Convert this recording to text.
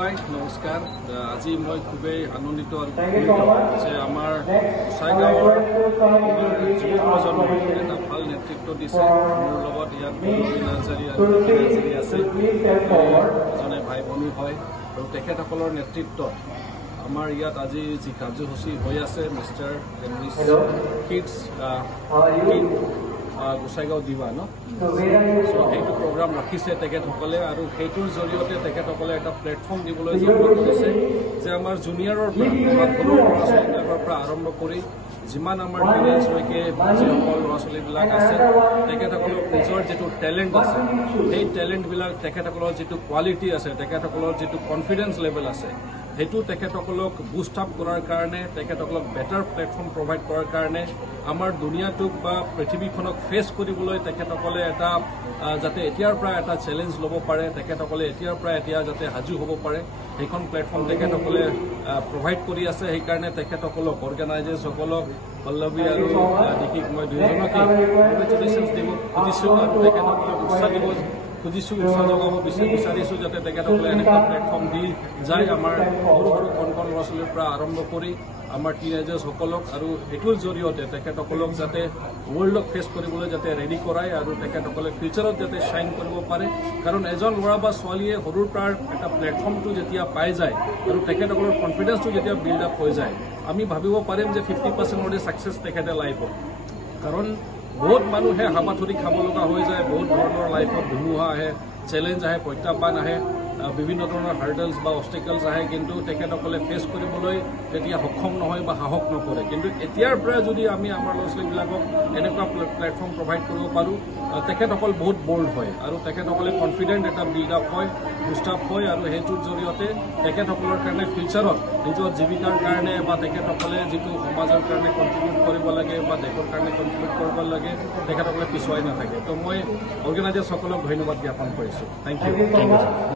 ধন্যবাদ নমস্কাৰ আজি মই খুবেই আনন্দিত যে আমাৰ গোসাইগাঁৱৰ যুৱ প্ৰজন্মই এটা ভাল নেতৃত্ব দিছে মোৰ লগত ইয়াত নাৰ্জাৰী আছে এজনে ভাই ভনী হয় আৰু তেখেতসকলৰ নেতৃত্বত আমাৰ ইয়াত আজি যি কাৰ্যসূচী হৈ আছে mister and miss kids Gossaigaon দিবা ন সেইটো প্ৰগ্ৰাম ৰাখিছে তেখেতসকলে আৰু সেইটোৰ জৰিয়তে তেখেতসকলে এটা প্লেটফৰ্ম দিবলৈ যত্ন কৰিছে যে আমাৰ জুনিয়ৰৰ সৰু ল'ৰা ছোৱালীবিলাকৰ পৰা আৰম্ভ কৰি যিমান আমাৰ টিনেজলৈকে যিসকল ল'ৰা ছোৱালীবিলাক আছে তেখেতসকলৰ নিজৰ যিটো টেলেণ্ট আছে সেই টেলেণ্টবিলাক তেখেতসকলৰ যিটো কোৱালিটি আছে তেখেতসকলৰ যিটো কনফিডেন্স লেভেল আছে সেইটো তেখেতসকলক বুষ্ট আপ কৰাৰ কাৰণে তেখেতসকলক বেটাৰ প্লেটফৰ্ম প্ৰভাইড কৰাৰ কাৰণে আমাৰ দুনিয়াটোক বা পৃথিৱীখনক ফেচ কৰিবলৈ তেখেতসকলে এটা যাতে এতিয়াৰ পৰা এটা চেলেঞ্জ ল'ব পাৰে তেখেতসকলে এতিয়াৰ পৰা এতিয়া যাতে সাজু হ'ব পাৰে সেইখন প্লেটফৰ্ম তেখেতসকলে প্ৰভাইড কৰি আছে সেইকাৰণে তেখেতসকলক অৰ্গেনাইজাৰ্ছসকলক পল্লৱী আৰু নিকিক মই দুয়োজনকে কংগ্ৰেচুলেশ্যনছ দিব খুজিছোঁ আৰু তেখেতসকলক উৎসাহ দিব খুজিছোঁ উৎসাহ যোগাব বিচাৰিছোঁ যাতে তেখেতসকলে এনেকুৱা প্লেটফৰ্ম দি যায় আমাৰ সৰু সৰু কণ কণ ল'ৰা ছোৱালীৰ পৰা আৰম্ভ কৰি আমাৰ টিনেজাৰ্ছসকলক আৰু সেইটোৰ জৰিয়তে তেখেতসকলক যাতে ৱৰ্ল্ডক ফেচ কৰিবলৈ যাতে ৰেডি কৰায় আৰু তেখেতসকলে ফিউচাৰত যাতে শ্বাইন কৰিব পাৰে কাৰণ এজন ল'ৰা বা ছোৱালীয়ে সৰুৰ পৰা এটা প্লেটফৰ্মটো যেতিয়া পাই যায় আৰু তেখেতসকলৰ কনফিডেন্সটো যেতিয়া বিল্ড আপ হৈ যায় আমি ভাবিব পাৰিম যে 50% ছাকচেছ তেখেতে লাইফত কাৰণ বহুত মানুহে হাবাথুৰি খাব লগা হৈ যায় বহুত ধৰণৰ লাইফত ধুমুহা আহে চেলেঞ্জ আহে প্ৰত্যাহ্বান আহে বিভিন্ন ধৰণৰ হাৰ্ডেলছ বা অবষ্টেকলছ আহে কিন্তু তেখেতসকলে ফেচ কৰিবলৈ তেতিয়া সক্ষম নহয় বা সাহস নকৰে কিন্তু এতিয়াৰ পৰা যদি আমি আমাৰ ল'ৰা ছোৱালীবিলাকক এনেকুৱা প্লেটফৰ্ম প্ৰভাইড কৰিব পাৰোঁ তেখেতসকল বহুত বল্ড হয় আৰু তেখেতসকলে কনফিডেণ্ট এটা বিল্ড আপ হয় বুষ্ট আপ হয় আৰু সেইটোৰ জৰিয়তে তেখেতসকলৰ কাৰণে ফিউচাৰত নিজৰ জীৱিকাৰ কাৰণে বা তেখেতসকলে যিটো সমাজৰ কাৰণে কণ্ট্ৰিবিউট কৰিব লাগে বা দেশৰ কাৰণে কণ্ট্ৰিবিউট কৰিব লাগে তেখেতসকলে পিছুৱাই নাথাকে তো মই অৰ্গেনাইজাৰ্ছসকলক ধন্যবাদ জ্ঞাপন কৰিছোঁ থেংক ইউ